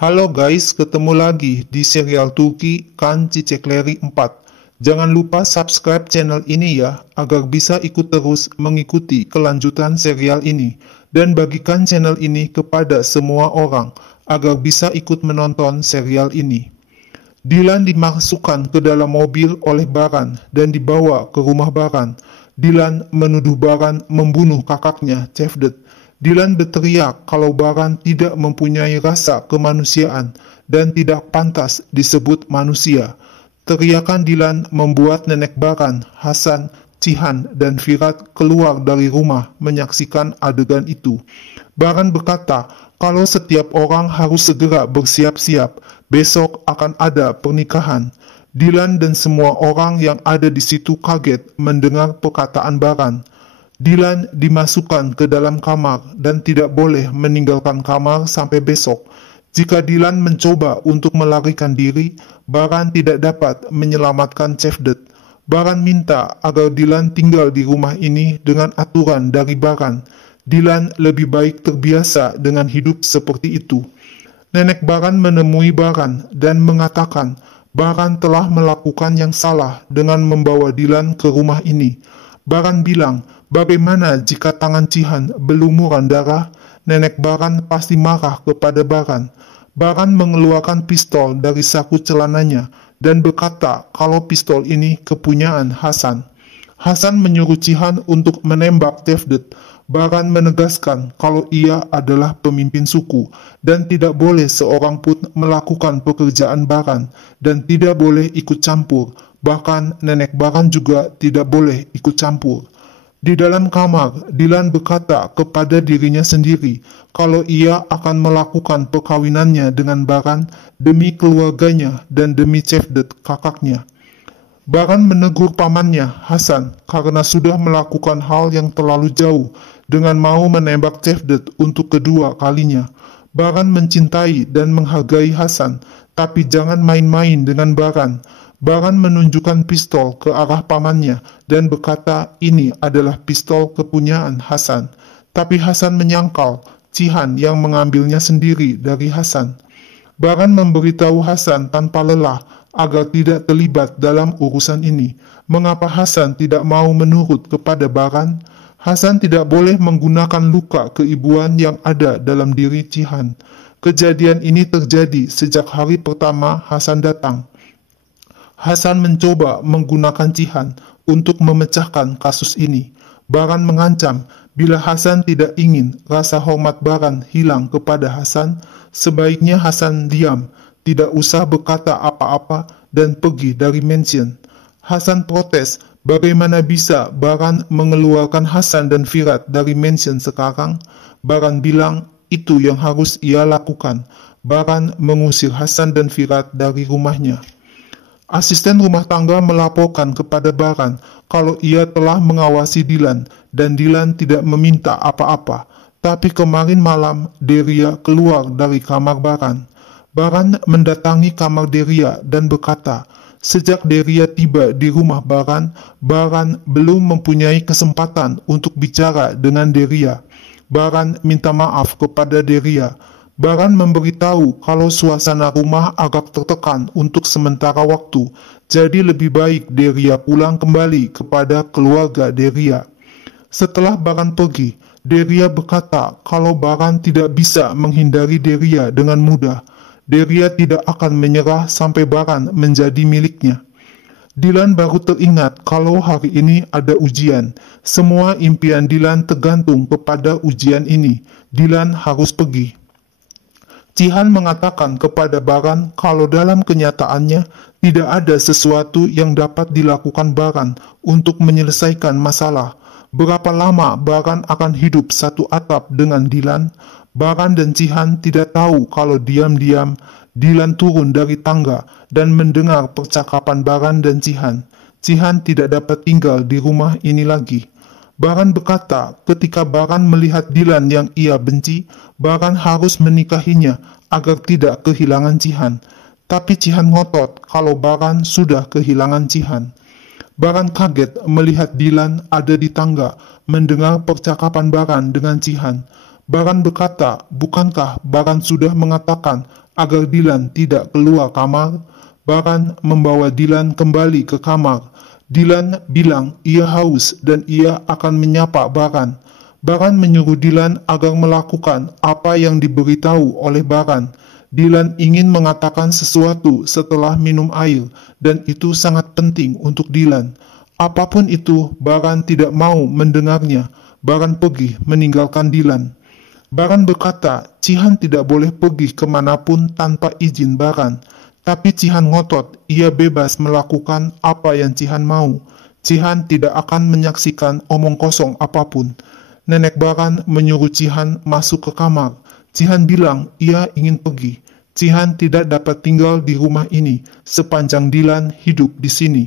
Halo guys, ketemu lagi di serial Turki Kan Çiçekleri 4. Jangan lupa subscribe channel ini ya, agar bisa ikut terus mengikuti kelanjutan serial ini. Dan bagikan channel ini kepada semua orang, agar bisa ikut menonton serial ini. Dilan dimasukkan ke dalam mobil oleh Baran dan dibawa ke rumah Baran. Dilan menuduh Baran membunuh kakaknya, Cevdet. Dilan berteriak kalau Baran tidak mempunyai rasa kemanusiaan dan tidak pantas disebut manusia. Teriakan Dilan membuat nenek Baran, Hasan, Cihan, dan Firat keluar dari rumah menyaksikan adegan itu. Baran berkata kalau setiap orang harus segera bersiap-siap, besok akan ada pernikahan. Dilan dan semua orang yang ada di situ kaget mendengar perkataan Baran. Dilan dimasukkan ke dalam kamar dan tidak boleh meninggalkan kamar sampai besok. Jika Dilan mencoba untuk melarikan diri, Baran tidak dapat menyelamatkan Cevdet. Baran minta agar Dilan tinggal di rumah ini dengan aturan dari Baran. Dilan lebih baik terbiasa dengan hidup seperti itu. Nenek Baran menemui Baran dan mengatakan Baran telah melakukan yang salah dengan membawa Dilan ke rumah ini. Baran bilang, bagaimana jika tangan Cihan berlumuran darah? Nenek Baran pasti marah kepada Baran. Baran mengeluarkan pistol dari saku celananya dan berkata kalau pistol ini kepunyaan Hasan. Hasan menyuruh Cihan untuk menembak Cevdet. Baran menegaskan kalau ia adalah pemimpin suku dan tidak boleh seorang pun melakukan pekerjaan Baran dan tidak boleh ikut campur. Bahkan nenek Baran juga tidak boleh ikut campur. Di dalam kamar, Dilan berkata kepada dirinya sendiri kalau ia akan melakukan perkawinannya dengan Baran demi keluarganya dan demi Cevdet kakaknya. Baran menegur pamannya, Hasan, karena sudah melakukan hal yang terlalu jauh dengan mau menembak Cevdet untuk kedua kalinya. Baran mencintai dan menghargai Hasan, tapi jangan main-main dengan Baran. Baran menunjukkan pistol ke arah pamannya dan berkata ini adalah pistol kepunyaan Hasan. Tapi Hasan menyangkal Cihan yang mengambilnya sendiri dari Hasan. Baran memberitahu Hasan tanpa lelah agar tidak terlibat dalam urusan ini. Mengapa Hasan tidak mau menurut kepada Baran? Hasan tidak boleh menggunakan luka keibuan yang ada dalam diri Cihan. Kejadian ini terjadi sejak hari pertama Hasan datang. Hasan mencoba menggunakan Cihan untuk memecahkan kasus ini. Baran mengancam bila Hasan tidak ingin rasa hormat Baran hilang kepada Hasan, sebaiknya Hasan diam, tidak usah berkata apa-apa dan pergi dari mansion. Hasan protes, bagaimana bisa Baran mengeluarkan Hasan dan Firat dari mansion sekarang? Baran bilang itu yang harus ia lakukan. Baran mengusir Hasan dan Firat dari rumahnya. Asisten rumah tangga melaporkan kepada Baran kalau ia telah mengawasi Dilan dan Dilan tidak meminta apa-apa. Tapi kemarin malam Deria keluar dari kamar Baran. Baran mendatangi kamar Deria dan berkata, sejak Deria tiba di rumah Baran, Baran belum mempunyai kesempatan untuk bicara dengan Deria. Baran minta maaf kepada Deria. Baran memberitahu kalau suasana rumah agak tertekan untuk sementara waktu, jadi lebih baik Deria pulang kembali kepada keluarga Deria. Setelah Baran pergi, Deria berkata kalau Baran tidak bisa menghindari Deria dengan mudah. Deria tidak akan menyerah sampai Baran menjadi miliknya. Dilan baru teringat kalau hari ini ada ujian. Semua impian Dilan tergantung kepada ujian ini. Dilan harus pergi. Cihan mengatakan kepada Baran kalau dalam kenyataannya tidak ada sesuatu yang dapat dilakukan Baran untuk menyelesaikan masalah. Berapa lama Baran akan hidup satu atap dengan Dilan? Baran dan Cihan tidak tahu kalau diam-diam Dilan turun dari tangga dan mendengar percakapan Baran dan Cihan. Cihan tidak dapat tinggal di rumah ini lagi. Baran berkata ketika Baran melihat Dilan yang ia benci, Baran harus menikahinya agar tidak kehilangan Cihan. Tapi Cihan ngotot kalau Baran sudah kehilangan Cihan. Baran kaget melihat Dilan ada di tangga mendengar percakapan Baran dengan Cihan. Baran berkata, bukankah Baran sudah mengatakan agar Dylan tidak keluar kamar. Baran membawa Dylan kembali ke kamar. Dylan bilang ia haus dan ia akan menyapa Baran. Baran menyuruh Dylan agar melakukan apa yang diberitahu oleh Baran. Dylan ingin mengatakan sesuatu setelah minum air, dan itu sangat penting untuk Dylan. Apapun itu, Baran tidak mau mendengarnya. Baran pergi meninggalkan Dylan. Baran berkata, Cihan tidak boleh pergi kemanapun tanpa izin Baran. Tapi Cihan ngotot, ia bebas melakukan apa yang Cihan mau. Cihan tidak akan menyaksikan omong kosong apapun. Nenek Baran menyuruh Cihan masuk ke kamar. Cihan bilang ia ingin pergi. Cihan tidak dapat tinggal di rumah ini sepanjang Dylan hidup di sini.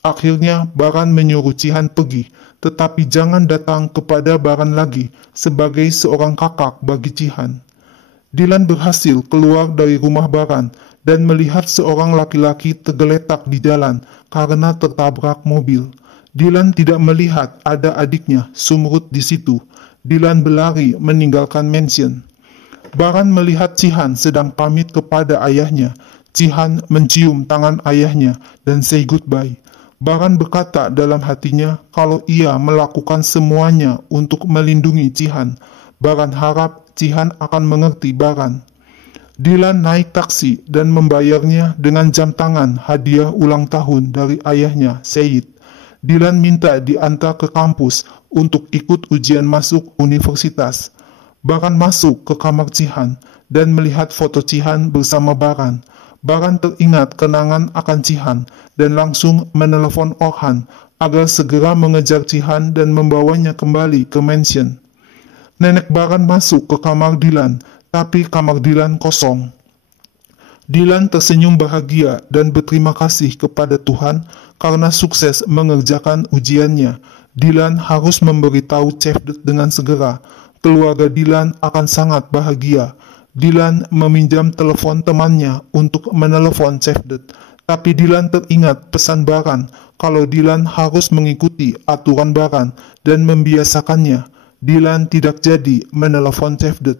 Akhirnya Baran menyuruh Cihan pergi, tetapi jangan datang kepada Baran lagi sebagai seorang kakak bagi Cihan. Dylan berhasil keluar dari rumah Baran dan melihat seorang laki-laki tergeletak di jalan karena tertabrak mobil. Dylan tidak melihat ada adiknya, Sumrud, di situ. Dylan berlari meninggalkan mansion. Baran melihat Cihan sedang pamit kepada ayahnya. Cihan mencium tangan ayahnya dan say goodbye. Baran berkata dalam hatinya kalau ia melakukan semuanya untuk melindungi Cihan. Baran harap Cihan akan mengerti Baran. Dylan naik taksi dan membayarnya dengan jam tangan hadiah ulang tahun dari ayahnya, Said. Dylan minta diantar ke kampus untuk ikut ujian masuk universitas. Baran masuk ke kamar Cihan dan melihat foto Cihan bersama Baran. Baran teringat kenangan akan Cihan dan langsung menelepon Orhan agar segera mengejar Cihan dan membawanya kembali ke mansion. Nenek Baran masuk ke kamar Dylan, tapi kamar Dylan kosong. Dylan tersenyum bahagia dan berterima kasih kepada Tuhan karena sukses mengerjakan ujiannya. Dylan harus memberitahu Cevdet dengan segera. Keluarga Dylan akan sangat bahagia. Dylan meminjam telepon temannya untuk menelepon Cevdet, tapi Dylan teringat pesan Baran kalau Dylan harus mengikuti aturan Baran dan membiasakannya. Dylan tidak jadi menelepon Cevdet.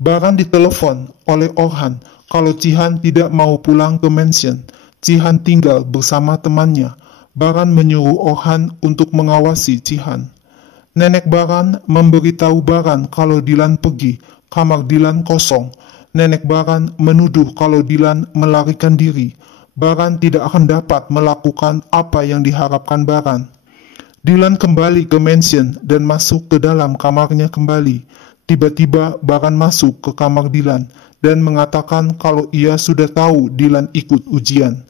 Baran ditelepon oleh Orhan kalau Cihan tidak mau pulang ke mansion. Cihan tinggal bersama temannya. Baran menyuruh Orhan untuk mengawasi Cihan. Nenek Baran memberitahu Baran kalau Dylan pergi. Kamar Dylan kosong. Nenek Baran menuduh kalau Dylan melarikan diri. Baran tidak akan dapat melakukan apa yang diharapkan Baran. Dylan kembali ke mansion dan masuk ke dalam kamarnya kembali. Tiba-tiba Baran masuk ke kamar Dylan dan mengatakan kalau ia sudah tahu Dylan ikut ujian.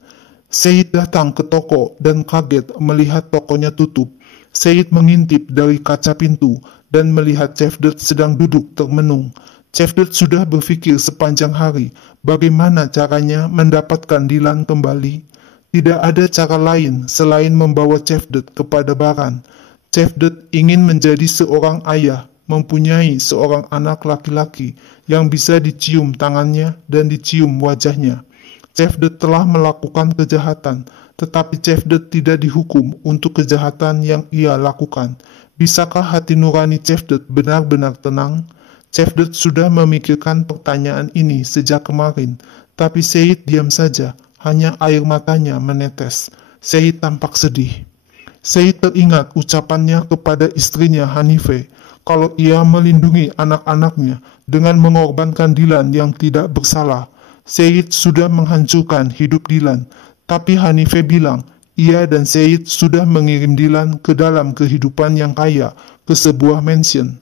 Said datang ke toko dan kaget melihat tokonya tutup. Said mengintip dari kaca pintu dan melihat Cevdet sedang duduk termenung. Cevdet sudah berpikir sepanjang hari bagaimana caranya mendapatkan Dylan kembali. Tidak ada cara lain selain membawa Cevdet kepada Baran. Cevdet ingin menjadi seorang ayah, mempunyai seorang anak laki-laki yang bisa dicium tangannya dan dicium wajahnya. Cevdet telah melakukan kejahatan, tetapi Cevdet tidak dihukum untuk kejahatan yang ia lakukan. Bisakah hati nurani Cevdet benar-benar tenang? Cevdet sudah memikirkan pertanyaan ini sejak kemarin, tapi Said diam saja, hanya air matanya menetes. Said tampak sedih. Said teringat ucapannya kepada istrinya Hanife, kalau ia melindungi anak-anaknya dengan mengorbankan Dylan yang tidak bersalah. Said sudah menghancurkan hidup Dylan, tapi Hanife bilang, ia dan Said sudah mengirim Dylan ke dalam kehidupan yang kaya, ke sebuah mansion.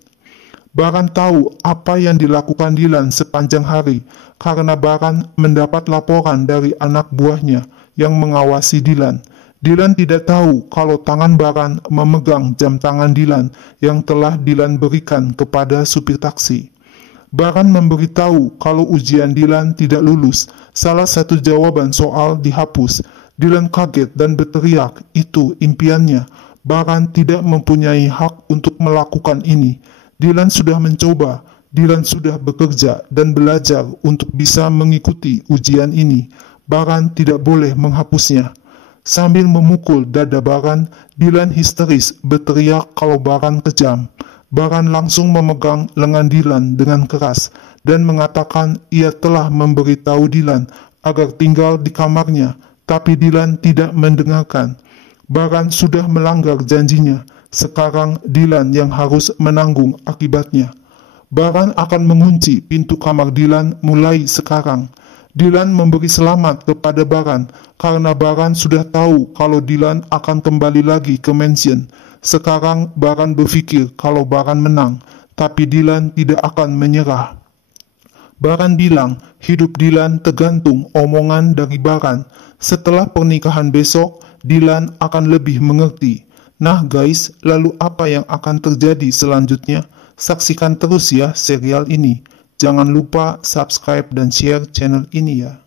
Baran tahu apa yang dilakukan Dylan sepanjang hari, karena Baran mendapat laporan dari anak buahnya yang mengawasi Dylan. Dylan tidak tahu kalau tangan Baran memegang jam tangan Dylan yang telah Dylan berikan kepada supir taksi. Baran memberitahu kalau ujian Dylan tidak lulus, salah satu jawaban soal dihapus. Dylan kaget dan berteriak, itu impiannya. Baran tidak mempunyai hak untuk melakukan ini. Dylan sudah mencoba, Dylan sudah bekerja dan belajar untuk bisa mengikuti ujian ini. Baran tidak boleh menghapusnya. Sambil memukul dada Baran, Dylan histeris berteriak kalau Baran kejam. Baran langsung memegang lengan Dylan dengan keras dan mengatakan ia telah memberitahu Dylan agar tinggal di kamarnya, tapi Dylan tidak mendengarkan. Baran sudah melanggar janjinya. Sekarang Dylan yang harus menanggung akibatnya. Baran akan mengunci pintu kamar Dylan mulai sekarang. Dylan memberi selamat kepada Baran karena Baran sudah tahu kalau Dylan akan kembali lagi ke mansion. Sekarang Baran berpikir kalau Baran menang, tapi Dylan tidak akan menyerah. Baran bilang hidup Dylan tergantung omongan dari Baran. Setelah pernikahan besok, Dylan akan lebih mengerti. Nah guys, lalu apa yang akan terjadi selanjutnya? Saksikan terus ya serial ini. Jangan lupa subscribe dan share channel ini ya.